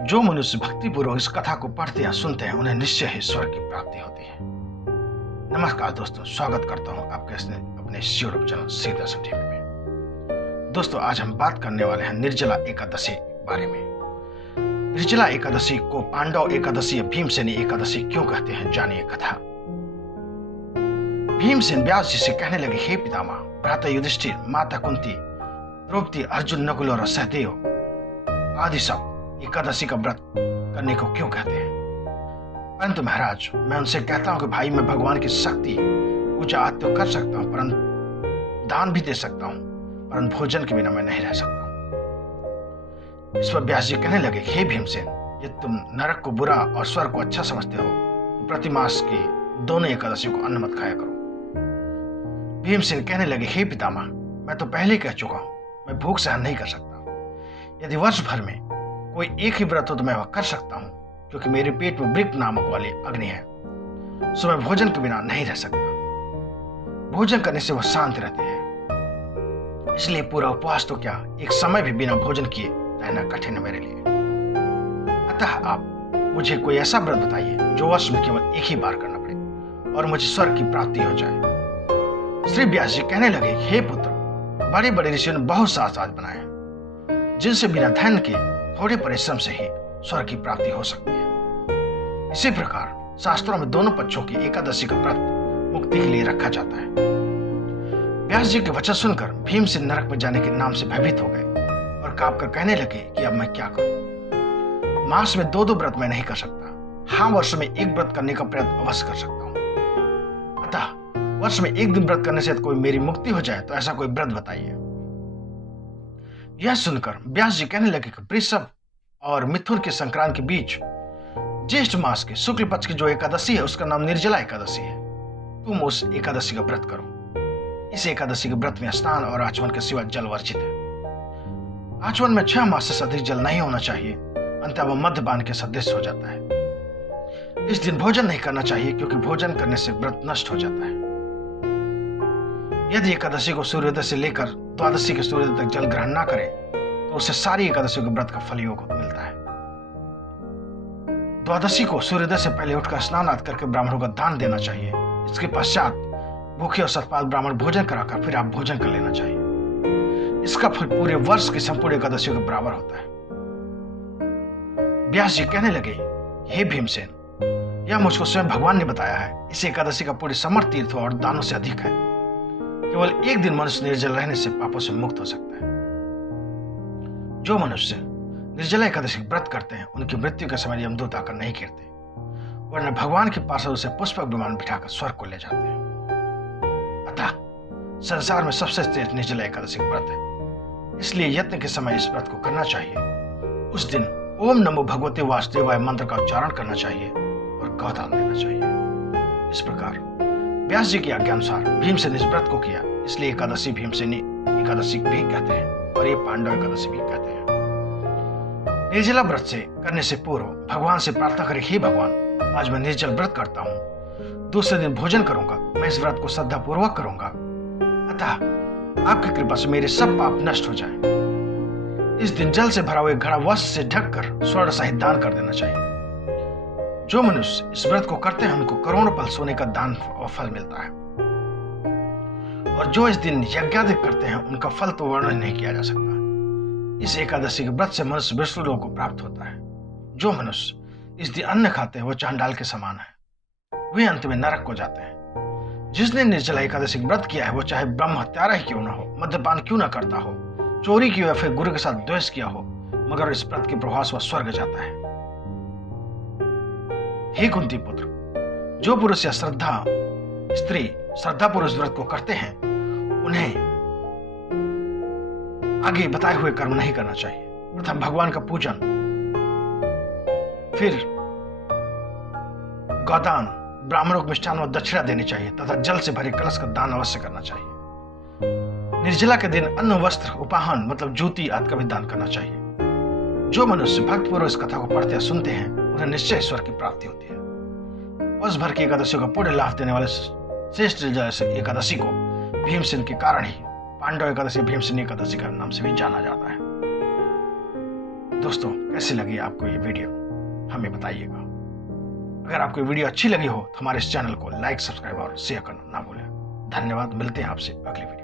जो मनुष्य भक्तिपूर्वक इस कथा को पढ़ते या सुनते हैं उन्हें निश्चय ही स्वर्ग की प्राप्ति होती है। नमस्कार दोस्तों, स्वागत करता हूं आपके अपने यूट्यूब चैनल श्री दर्शन टीवी में। दोस्तों, आज हम बात करने वाले हैं निर्जला एकादशी बारे में। निर्जला एकादशी को पांडव एकादशी या भीमसेनी एकादशी क्यों कहते हैं, जानिए कथा। भीमसेन व्यास जी से कहने लगे, हे पितामह, भ्राता युधिष्ठिर, माता कुंती, द्रौपदी, अर्जुन, नकुल और सहदेव आदि सब एकादशी का व्रत करने को क्यों कहते हैं। परंतु महाराज, मैं उनसे कहता हूं कि भाई, मैं भगवान की शक्ति पूजा आदि तो कर सकता हूं, परंतु दान भी दे सकता हूं, परंतु भोजन के बिना मैं नहीं रह सकता हूं। इस पर व्यास जी कहने लगे, हे भीमसेन, यदि तुम नरक को बुरा और स्वर्ग को अच्छा समझते हो तो प्रतिमास की दोनों एकादशी को अन्न मत खाया करो। भीमसेन कहने लगे, हे पितामह, मैं तो पहले कह चुका हूं, मैं भूख सहन नहीं कर सकता। यदि वर्ष भर में कोई एक ही व्रत हो तो मैं वह कर सकता हूं, क्योंकि मेरे पेट में वृक्क नामक वाली अग्नि है, सो मैं भोजन के बिना नहीं रह सकता। भोजन करने से वह शांत रहती है, इसलिए पूरा उपवास तो क्या, एक समय भी बिना भोजन किए रहना कठिन है मेरे लिए। अतः आप मुझे कोई ऐसा व्रत बताइए जो वर्ष में केवल एक ही बार करना पड़े और मुझे स्वर्ग की प्राप्ति हो जाए। श्री व्यास जी कहने लगे, हे पुत्र, बड़े बड़े ऋषियों ने बहुत शास्त्र बनाए जिनसे बिना धन के थोड़े परिश्रम से ही स्वर्ग की प्राप्ति हो सकती है। इसी प्रकार शास्त्रों में दोनों पक्षों की एकादशी का व्रत मुक्ति के लिए रखा जाता है। व्यास जी के वचन सुनकर भीमसेन नरक में जाने के नाम से भयभीत हो गए और कांपकर कहने लगे कि अब मैं क्या करूं। मास में दो व्रत मैं नहीं कर सकता। हाँ, वर्ष में एक व्रत करने का प्रयत्न अवश्य कर सकता हूं। अतः वर्ष में एक दिन व्रत करने से कोई मेरी मुक्ति हो जाए तो ऐसा कोई व्रत बताइए। यह सुनकर व्यास जी कहने लगे कि वृषभ और मिथुन के संक्रांत के बीच ज्येष्ठ मास के शुक्ल पक्ष की जो एकादशी है उसका नाम निर्जला एकादशी है। तुम उस एकादशी का व्रत करो। इस एकादशी के व्रत में स्नान और आचमन के सिवा जल वर्जित है। आचमन में 6 मास से अधिक जल नहीं होना चाहिए, अंततः वह मद्यपान के सदृश हो जाता है। इस दिन भोजन नहीं करना चाहिए, क्योंकि भोजन करने से व्रत नष्ट हो जाता है। यदि एकादशी को सूर्योदय से लेकर द्वादशी के सूर्योदय तक जल ग्रहण न करे तो उसे सारी एकादशी के व्रत का फल योग मिलता है। द्वादशी को सूर्योदय से पहले उठकर स्नान आदि करके ब्राह्मणों का दान देना चाहिए। इसके पश्चात भूखे और सतपाल ब्राह्मण भोजन कराकर फिर आप भोजन कर लेना चाहिए। इसका फल पूरे वर्ष की संपूर्ण एकादशी के बराबर होता है। व्यास जी कहने लगे, हे भीमसेन, यह मुझको स्वयं भगवान ने बताया है। इस एकादशी का पूरे समर्थ तीर्थों और दानों से अधिक है। केवल एक दिन मनुष्य निर्जल रहने से पापों से मुक्त हो सकता है। जो मनुष्य निर्जला एकादशी व्रत करते हैं उनकी मृत्यु के समय यमदूत आकर नहीं गिरते, वरना भगवान के पास उसे पुष्पक विमान बिठाकर स्वर्ग को ले जाते हैं। अतः संसार में सबसे श्रेष्ठ निर्जला एकादशी व्रत है, इसलिए यत्न के समय इस व्रत को करना चाहिए। उस दिन ओम नमो भगवते वासुदेवाय मंत्र का उच्चारण करना चाहिए और गौदान देना चाहिए। इस प्रकार व्यास जी की आज्ञा अनुसार भीमसेन इस व्रत को किया, इसलिए एकादशी भीमसेनी एकादशी भी कहते हैं और ये पांडव एकादशी भी कहते हैं। निर्जला व्रत से करने से पूर्व भगवान से प्रार्थना करें, हे भगवान, आज मैं निर्जल व्रत करता हूँ, दूसरे दिन भोजन करूंगा, मैं इस व्रत को श्रद्धा पूर्वक करूंगा, अतः आपकी कृपा से मेरे सब पाप नष्ट हो जाएं। इस दिन जल से भरा हुआ घड़ा वस्त्र से ढककर स्वर्ण सहित दान कर देना चाहिए। जो मनुष्य इस व्रत को करते हैं उनको करोड़ों पल सोने का दान और फल मिलता है, और जो इस दिन यज्ञादि करते हैं उनका फल तो वर्णन नहीं किया जा सकता। इस एकादशी के व्रत से मनुष्य विष्णु लोक को प्राप्त होता है। जो मनुष्य इस दिन अन्न खाते हैं वो चांडाल के समान है, वे अंत में नरक को जाते हैं। जिसने निर्जला एकादशी व्रत किया है वो चाहे ब्रह्म हत्यारा ही क्यों न हो, मद्यपान क्यों न करता हो, चोरी की या फिर गुरु के साथ द्वेष किया हो, मगर इस व्रत के प्रभाव से वह स्वर्ग जाता है। हे कुंती पुत्र, जो पुरुष या स्त्री श्रद्धा पुरुष व्रत को करते हैं उन्हें आगे बताए हुए कर्म नहीं करना चाहिए। प्रथम भगवान का पूजन, फिर गौदान, ब्राह्मणों को मिष्ठान और दक्षिणा देनी चाहिए तथा जल से भरे कलश का दान अवश्य करना चाहिए। निर्जला के दिन अन्न, वस्त्र, उपाहन मतलब जूती आदि का भी दान करना चाहिए। जो मनुष्य भक्तिपूर्वक इस कथा को पढ़ते या सुनते हैं उन्हें निश्चय ईश्वर की प्राप्ति होती है। वर्ष भर की एकादशी का पूर्ण लाभ देने वाले श्रेष्ठ एकादशी को भीमसेन के कारण ही पांडव एकादशी भीमसेनी एकादशी के नाम से भी जाना जाता है। दोस्तों कैसी लगी आपको ये वीडियो हमें बताइएगा। अगर आपको वीडियो अच्छी लगी हो तो हमारे इस चैनल को लाइक, सब्सक्राइब और शेयर करना ना भूलें। धन्यवाद। मिलते हैं आपसे अगली वीडियो।